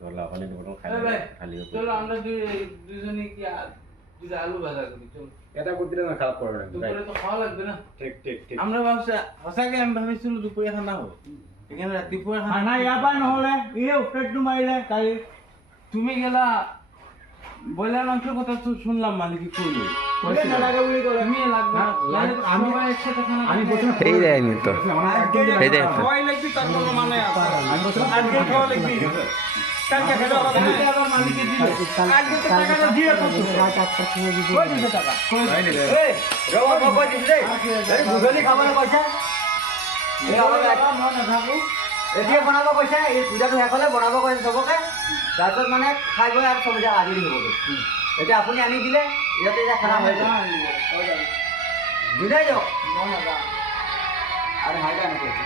লাউ খালি বটন খাই খালি চলো আমরা দুজনে কি দুটো আলু ভাজা করি চলো এটা করতে না খারাপ করবে না দুপুরে তো খাওয়া লাগবে না ঠিক ঠিক ঠিক আমরা ভাবছি সঁচাকে আমি ভাবিছিলো দুপৰীয়া খানা হ'ব এখানে ৰাতিপুৱা খানা ইয়াৰ পৰা নহ'লে এই উত্তৰটো মাৰিলে কালি তুমি গেলা ব্ৰইলাৰ মাংসৰ কথা শুনলাম মালিকে কইলো নালাগে বুলি ক'লে তুমি লাগবে না আমি একসাথে খানা আমি প্রথমে সেই দেয়নি তো সেই দেয় খাওয়াই লাগবি তার কোনো মানে আছে আজকে খাওয়া লাগবি কালকে খেলে হবে না আবার মালিকে দিল আজকে তো টাকাটা দিয়ে দিছো কই দিছো টাকা এই রবা বাবা দিছে এই গুগলি খাবার পয়সা এই আমার মই নাথাকো এতিয়া বনাব কৈছে এই পূজাটো শেষ হ'লে বনাব কৈছে চবকে তাৰপিছত মানে খাই গৈ আৰু চব যে আজৰি হ'বগৈ এতিয়া আপুনি আনি দিলে ইয়াতে এতিয়া খানা হৈ গ'ল বুজাই দিয়ক আৰু ভাইটা নকৰিছে